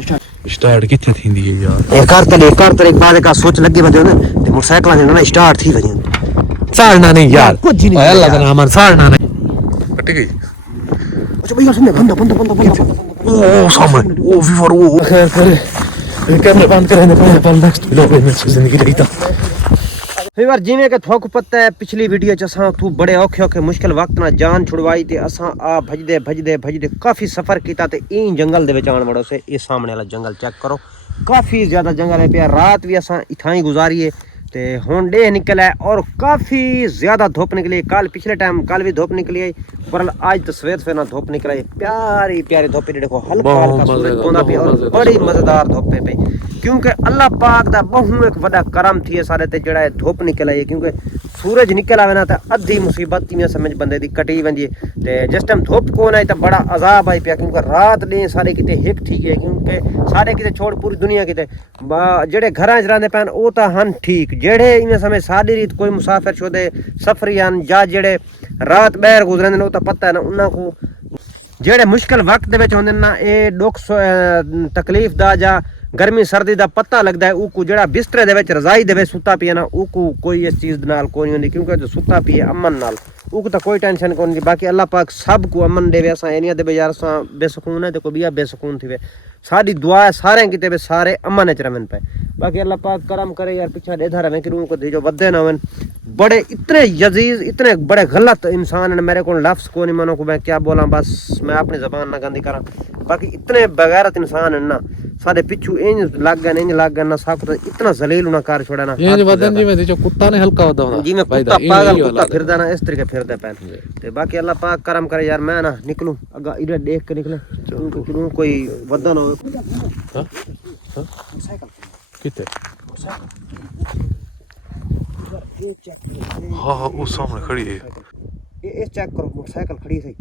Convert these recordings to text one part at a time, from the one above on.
start किथे थींदी है यार एक कर एक बाद का सोच लगे बदे ने ते मोटरसाइकिल ने ना स्टार्ट थी वजन साड़ना नहीं यार कुछ नहीं अल्लाह का नाम साड़ना नहीं कट गई अच्छा भैया सुन बंदा ओ सामने ओ वीवर ओ खैर खैर कैमरा बंद करें पर नेक्स्ट व्लॉग में जिंदगी रही था फिर जिमें के थोक पता है पिछली वीडियो च असां तू बड़े औखे मुश्किल वक्त ना जान छुड़वाई ते असां आ भजदे काफी सफर कीता ते इन जंगल दे विच आण वड़ो से ये सामने वाला जंगल चेक करो काफी ज्यादा जंगल है पे रात भी असां इथां ही गुजारी है ते हुन डे निकला है और काफी ज्यादा धूप निकली कल पिछले टाइम कल भी धूप निकली है पर आज तो सवेर ना धूप निकला है प्यारी धूप देखो हल्का हल्का सूरज पोंदा पे और बड़ी मजेदार धूप पे क्योंकि अल्लाह पाक दा बहु एक बड़ा करम थी सारे ते जड़ा धूप निकल आई क्योंकि सूरज निकल आवे ना तो अद्धी मुसीबत में समझ बंदे दी कटी वेंदी है ते जिस टाइम धूप कोन आई तो बड़ा अजाब आई पिया क्योंकि रात डे सारे किते हिक ठीक है क्योंकि सारे किते छोड़ पूरी दुनिया किते जेड़े घरां च रहंदे पैन ओ तां हन ठीक जेड़े इवें समय साडी रीत कोई मुसाफिर छोदे सफरी हन या जेड़े रात बहर गुजरंदे ने ओ तां पता है ना उन्हां को जेड़े मुश्किल वक्त दे विच होंदे ना ए दुख तकलीफ दा या गर्मी सर्दी दा पता लगदा है उको जेड़ा बिस्तरे दे विच रजाई दे विच सुता पिया ना उको कोई इस चीज नाल कोई नहीं होंदी क्योंकि जो सुता पिए अमन नाल उको तो कोई टेंशन कोई नहीं बाकी अल्लाह पाक सब को अमन देवे असां एनिया दे यार असां बेसुकून है ते को बिया बेसुकून थी वे साडी दुआ है सारे किते वे सारे अमन च रवन पे बाकी अल्लाह पाक करम करे यार पीछा देधा रहे कि को जो वदे ना होवन बड़े इतने यजीज इतने बड़े गलत इंसान है मेरे को लफ्ज को नहीं मानो को मैं क्या बोला बस मैं अपनी जबान ना गंदी करा बाकी इतने बगैरत इंसान है ना सारे पिछू इंज लग गए ना साफ इतना जलील ना कर छोड़ा ना ये वदन जी में जो कुत्ता ने हल्का होता होना जी मैं कुत्ता पागल कुत्ता फिरदा ना इस तरीके फिरदा पैन ते बाकी अल्लाह पाक करम करे यार मैं ना निकलूं अगा इधर देख के निकले क्यों कोई वदन हो हां साइकिल किथे हाँ वो सामने खड़ी है ये चेक करो मोटरसाइकिल खड़ी है सही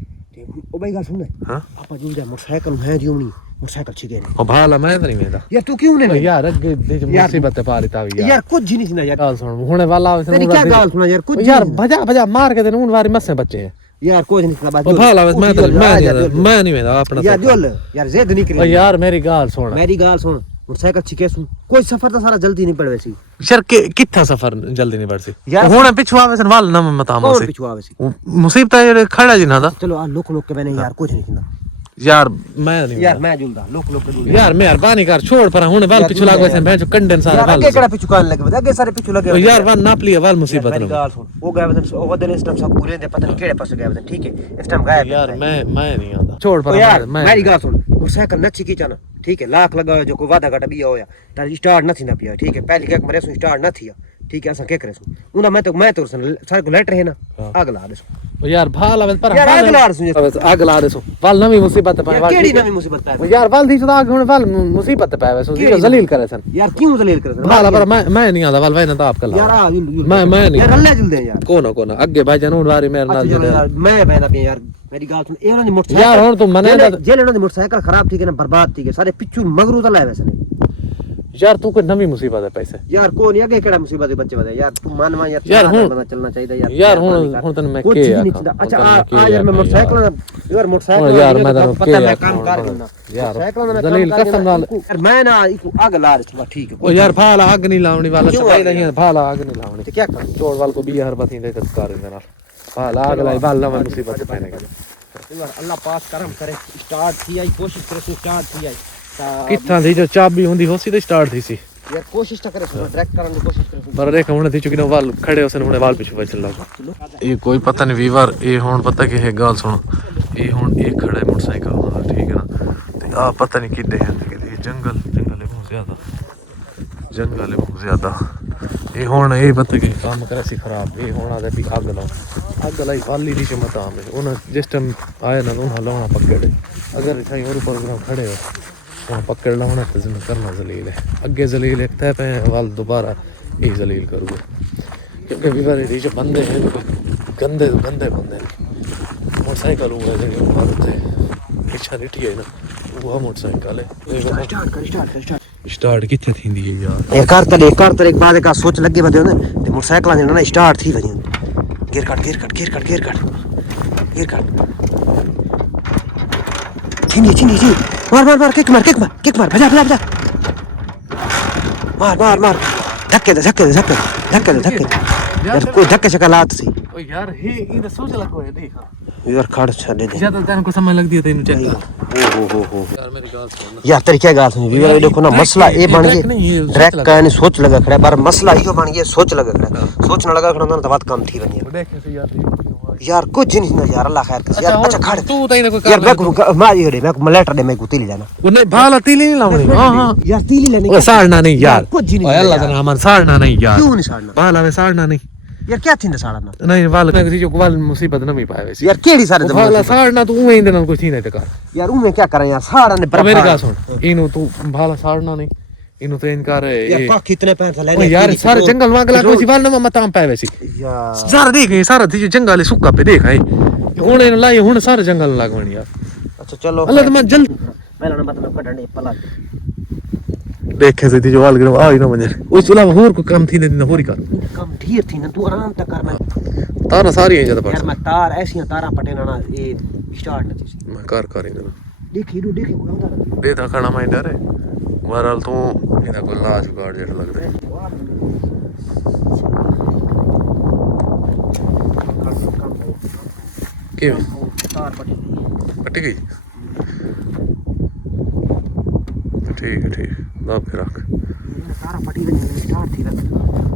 ओ भाई गा सुन हां आपा जो मोटरसाइकिल है जीवनी मोटरसाइकिल छिगे ओ भाला मैं नहीं वेंदा यार तू क्यों नहीं यार अगे दे मुसीबत पा रही था यार कुछ नहीं ना यार गाल सुन हुने वाला तेरी क्या गाल सुना यार कुछ यार भजा मार के देन उन वारी मसे बच्चे हैं यार कुछ नहीं सुना बात भाला मैं नहीं वेंदा अपना यार जोल यार जिद नहीं करी यार मेरी गाल सुन मोटरसाइकिल छिके सुन कोई सफर तो सारा जल्दी नहीं पड़वे सी यार किथा सफर जल्दी नहीं पड़सी हुने पिछु आवे सन वाल ना मतामा से पिछु आवे सी मुसीबत है खड़ा जी ना था चलो आ लोक के मैंने यार कुछ नहीं किंदा यार मैं नहीं यार मैं जुलदा लोक के जुलदा यार मेहरबानी कर छोड़ पर हुने वाल पिछु लागवे सन बेंच कंडेन सारे वाल आगे केड़ा पिछु कान लगे आगे सारे पिछु लगे यार वाल नाप लिया वाल मुसीबत ना गाल सुन वो गए वदन ओ वदन इस टाइम सब पूरे दे पता नहीं केड़े पासे गए वदन ठीक है इस टाइम गायब यार मैं नहीं आंदा छोड़ पर यार मेरी गाल सुन मोटरसाइकिल नची की चाना ठीक है लाख लगाओ जो को वादा घटा बिया होया तार स्टार्ट न थी ना पिया ठीक है पहले क्या मरे सु स्टार्ट न थिया ठीक है असा के करे सु उना मैं तो सारे को लेटर है ना अगला दे सु यार भाला पर यार अगला सु अगला दे सु वाल नवी मुसीबत पे वाल केड़ी नवी मुसीबत पे यार वाल दी तो आगे हुन वाल मुसीबत पे आवे सु जलील करे सन यार क्यों जलील करे सन भाला पर मैं नहीं आंदा वाल भाई ना तो आप कर यार मैं नहीं यार अल्लाह जुल दे यार कोना अगे भाई जानून वारी मेरे नाल यार मैं बैठा पे यार मेरी गाल सुन ए उन्होंने मोटरसाइकिल यार हुन तुम मने जेल उन्होंने मोटरसाइकिल खराब ठीक है ना बर्बाद ठीक है सारे पिछू मगरू तो लाए वैसे यार तू कोई नवी मुसीबत है पैसे यार कौन आगे केड़ा मुसीबत है बच्चे बता यार तू मानवा यार हुन चलना चाहिए यार हुन तने मैं के अच्छा आ यार मैं मोटरसाइकिल यार मैं तो पता मैं काम कर दूंगा यार साइकिल में जलील कसम नाल यार मैं ना इको आग ला रहा ठीक है ओ यार भाला आग नहीं लावनी वाला सही नहीं भाला आग नहीं लावनी तो क्या कर चोड़ वाल को बिया हर बती दे कर देना भाला आग लाई वाल ना मुसीबत पाने का यार अल्लाह पाक करम करे स्टार्ट थी आई कोशिश करे स्टार्ट थी आई किथा थी जो चाबी हुंदी होसी तो स्टार्ट थी सी यार कोशिश तो करे ट्रैक करने की कोशिश करे पर देख हुन थी चुकी वाल खड़े होसन हुन वाल पीछे चल लगा ये कोई पता नहीं वीवर ये हुन पता कि है गाल सुन ये हुन एक खड़ा है मोटरसाइकिल ठीक है ना ते आ पता नहीं किदे है कि जंगल है बहुत ज्यादा ये हुन ये पता कि काम करे सी खराब ये हुन आदे भी आग लाई वाली दी मता में उन जिस टाइम आए ना उन लाना पकड़ अगर कहीं और प्रोग्राम खड़े हो वहाँ पकड़ लाना तो जिम्मे करना जलील है अगे जलील एक तय पे वाल दोबारा यही जलील करूँगा क्योंकि वीवर जो बंदे हैं गंदे मोटरसाइकिल हुआ पीछा रिटी है ना वो मोटरसाइकिल है स्टार्ट किथे थींदी है यार एक कर एक बाद का सोच लगे बदे ने ते मोटरसाइकिल ने ना स्टार्ट थी वजन गियर काट थी मार किक मार भजा मार धक्के दे यार कोई धक्के शक्ल आत सी ओ यार हे इन सोच लगा है देख यार खड़ छड़े दे ज्यादा टाइम को समय लग दिया तेन चेक ओ यार मेरी बात सुन यार तेरी क्या गाल सुनी वीवर देखो ना मसला ए बन गया ट्रैक का यानी सोच लगा खड़ा बार मसला यो बन गया सोच लगा खड़ा सोच न लगा खड़ा ना तो बात काम थी बनी देख से यार कुछ नहीं ना यार अल्लाह खैर कर यार अच्छा खड़ तू तई कोई यार मैं मारी घड़े मैं लेटर दे मैं को तिली जाना वो नहीं भाला तीली नहीं लाऊंगी हां यार तिली लेने ओ साड़ना नहीं यार कुछ नहीं अल्लाह का नाम साड़ना नहीं यार क्यों नहीं साड़ना भाला में साड़ना नहीं यार क्या थी ना साड़ना नहीं वाल मैं किसी जो वाल मुसीबत न भी पाए वैसे यार केड़ी सारे दम भाला साड़ना तू उमे इंदन कुछ नहीं ते कर यार उमे क्या करें यार साड़ा ने पर मेरी बात सुन इनु तू भाला साड़ना नहीं इनु तो इनकार यार पा कितने पैसे लेने यार सारे जंगल वांगला कोई वाल न मत पाए वैसे यार सारा देख ये सारा थी जंगल सुक्का पे देख है हुन इन लाई हुन सारे जंगल लागवणी यार अच्छा चलो अल्लाह तो मैं जल्द पहला नंबर तो मैं कटने पला देखे से थी जो वाल गिरो आ ही ना मंजर उस अलावा होर को काम थी ने होरी कर कम ढेर थी ना तू आराम तक कर मैं तारा सारी है ज्यादा यार मैं तार ऐसी तारा पटे ना ये स्टार्ट न थी मैं कर ही ना देखी रू देखी कोई आंदा बेदा खाना मैं डरे बहरहाल तू इदा को लाज गाड़ जेट लग रहा के तार पटे पटी गई ठीक है दाब के रख तारा पटी गई स्टार्ट थी ना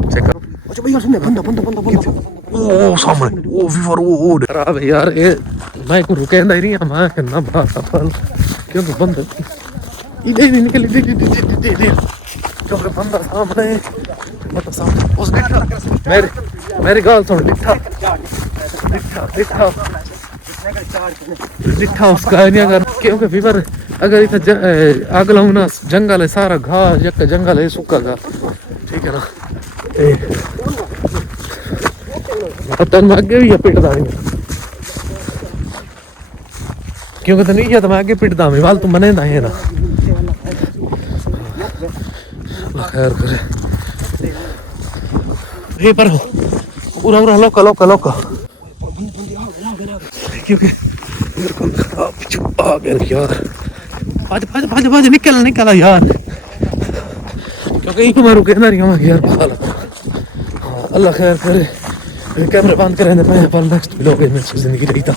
चेक कर अच्छा भैया सुन बंदा ओ सामने ओ वीवर ओ खराब है यार ये मैं को रुके नहीं रही मैं करना बात अपन क्योंकि बंदा इधर नहीं निकल दे क्योंकि बंदा सामने बंदा सामने उस मेरी गाल सुन लिखा उसका नहीं अगर क्योंकि वीवर अगर इधर आग लाऊं ना जंगल है सारा घास एक जंगल है सूखा घास ठीक है ना तन मैं आगे भी पिटदा नहीं क्योंकि तो नहीं किया तो मैं आगे पिटदा मैं वाल तू मने ना है ना खैर करे ये पर पूरा लोका क्योंकि मेरे को आ गया यार आज निकल यार क्योंकि एक मैं रुके ना रही यार अल्लाह खैर करे कैमरा बंद करें पर नेक्स्ट व्लॉग में जिंदगी रही था